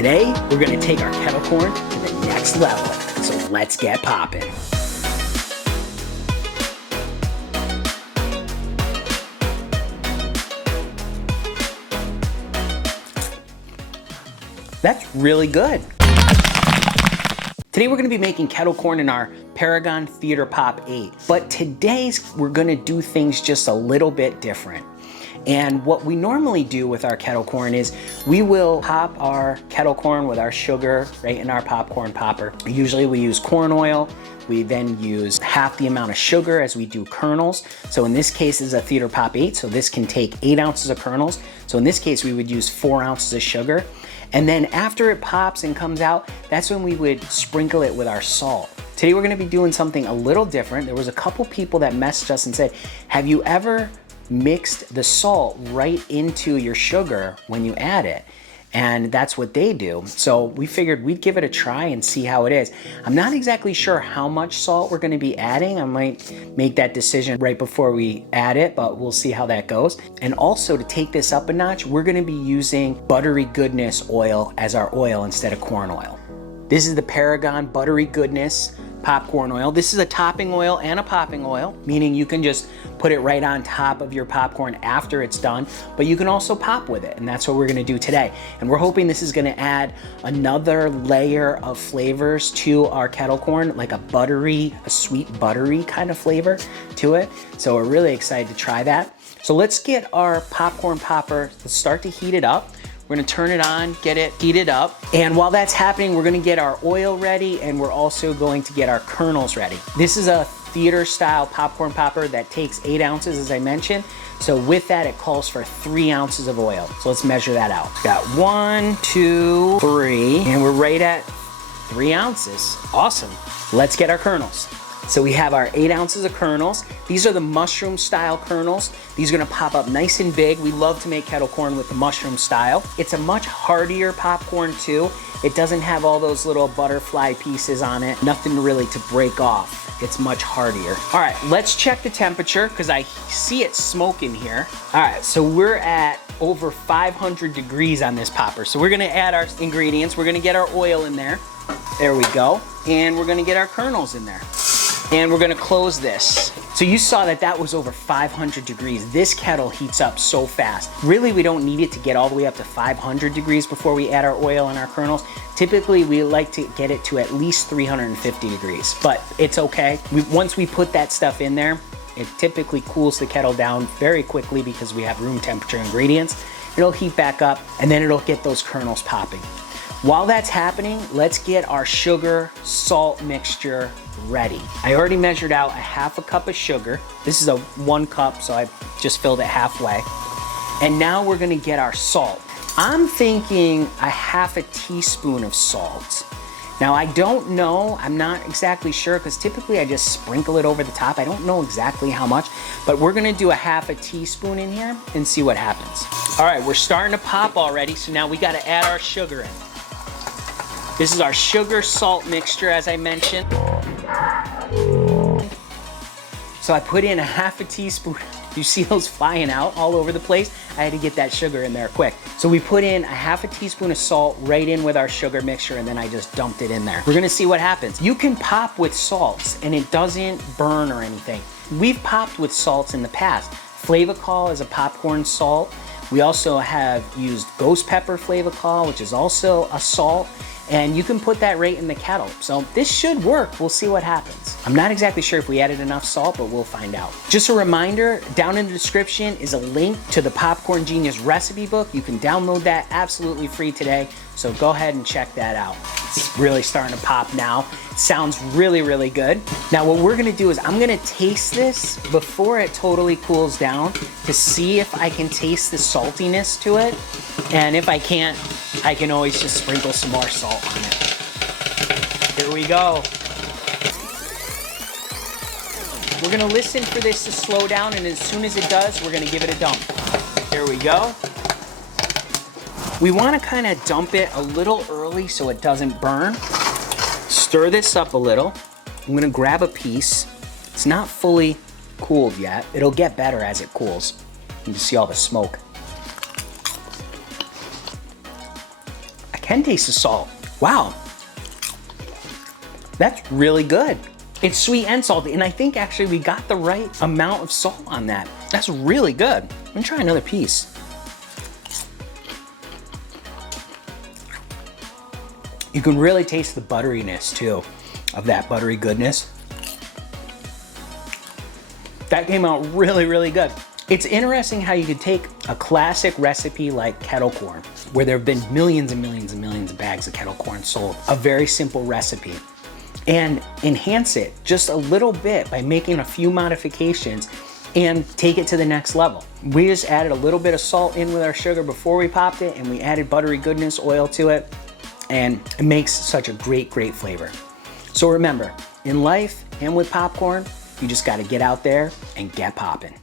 Today, we're gonna take our kettle corn to the next level. So let's get popping. That's really good. Today we're gonna be making kettle corn in our Paragon Theater Pop 8. But today we're gonna do things just a little bit different. And what we normally do with our kettle corn is we will pop our kettle corn with our sugar right in our popcorn popper. Usually we use corn oil. We then use half the amount of sugar as we do kernels. So in this case is a Theater Pop 8, so this can take 8 ounces of kernels. So in this case we would use 4 ounces of sugar. And then after it pops and comes out, that's when we would sprinkle it with our salt. Today we're gonna be doing something a little different. There was a couple people that messaged us and said, have you ever mixed the salt right into your sugar when you add it? And that's what they do. So we figured we'd give it a try and see how it is. I'm not exactly sure how much salt we're gonna be adding. I might make that decision right before we add it, but we'll see how that goes. And also to take this up a notch, we're gonna be using Buttery Goodness oil as our oil instead of corn oil. This is the Paragon Buttery Goodness popcorn oil. This is a topping oil and a popping oil, meaning you can just put it right on top of your popcorn after it's done, but you can also pop with it, and that's what we're gonna do today. And we're hoping this is gonna add another layer of flavors to our kettle corn, like a sweet buttery kind of flavor to it. So we're really excited to try that. So let's get our popcorn popper, let's start to heat it up. We're gonna turn it on, get it heated up. And while that's happening, we're gonna get our oil ready, and we're also going to get our kernels ready. This is a theater style popcorn popper that takes 8 ounces, as I mentioned. So with that, it calls for 3 ounces of oil. So let's measure that out. Got 1, 2, 3, and we're right at 3 ounces. Awesome. Let's get our kernels. So we have our 8 ounces of kernels. These are the mushroom style kernels. These are gonna pop up nice and big. We love to make kettle corn with the mushroom style. It's a much heartier popcorn too. It doesn't have all those little butterfly pieces on it. Nothing really to break off. It's much heartier. All right, let's check the temperature because I see it smoking here. All right, so we're at over 500 degrees on this popper. So we're gonna add our ingredients. We're gonna get our oil in there. There we go. And we're gonna get our kernels in there. And we're gonna close this. So you saw that that was over 500 degrees. This kettle heats up so fast. Really, we don't need it to get all the way up to 500 degrees before we add our oil and our kernels. Typically, we like to get it to at least 350 degrees, but it's okay. Once we put that stuff in there, it typically cools the kettle down very quickly because we have room temperature ingredients. It'll heat back up, and then it'll get those kernels popping. While that's happening, let's get our sugar salt mixture ready. I already measured out a 1/2 cup of sugar. This is a 1 cup, so I just filled it halfway. And now we're gonna get our salt. I'm thinking a 1/2 teaspoon of salt. Now I don't know, I'm not exactly sure, because typically I just sprinkle it over the top. I don't know exactly how much, but we're gonna do a 1/2 teaspoon in here and see what happens. All right, we're starting to pop already, so now we gotta add our sugar in. This is our sugar salt mixture, as I mentioned. So I put in a 1/2 teaspoon. You see those flying out all over the place? I had to get that sugar in there quick. So we put in a 1/2 teaspoon of salt right in with our sugar mixture, and then I just dumped it in there. We're gonna see what happens. You can pop with salts and it doesn't burn or anything. We've popped with salts in the past. Flavacol is a popcorn salt. We also have used ghost pepper Flavacol, which is also a salt. And you can put that right in the kettle. So this should work. We'll see what happens. I'm not exactly sure if we added enough salt, but we'll find out. Just a reminder, down in the description is a link to the Popcorn Genius recipe book. You can download that absolutely free today. So go ahead and check that out. It's really starting to pop now. It sounds really, really good. Now what we're gonna do is I'm gonna taste this before it totally cools down to see if I can taste the saltiness to it. And if I can't, I can always just sprinkle some more salt on it. Here we go. We're gonna listen for this to slow down, and as soon as it does, we're gonna give it a dump. Here we go. We wanna kinda dump it a little early so it doesn't burn. Stir this up a little. I'm gonna grab a piece. It's not fully cooled yet. It'll get better as it cools. You can see all the smoke. can taste the salt. Wow, that's really good. It's sweet and salty, and I think actually we got the right amount of salt on that. That's really good. Let me try another piece. You can really taste the butteriness too of that buttery goodness. That came out really, really good. It's interesting how you could take a classic recipe like kettle corn, where there have been millions and millions and millions of bags of kettle corn sold, a very simple recipe, and enhance it just a little bit by making a few modifications and take it to the next level. We just added a little bit of salt in with our sugar before we popped it, and we added buttery goodness oil to it, and it makes such a great, great flavor. So remember, in life and with popcorn, you just gotta get out there and get popping.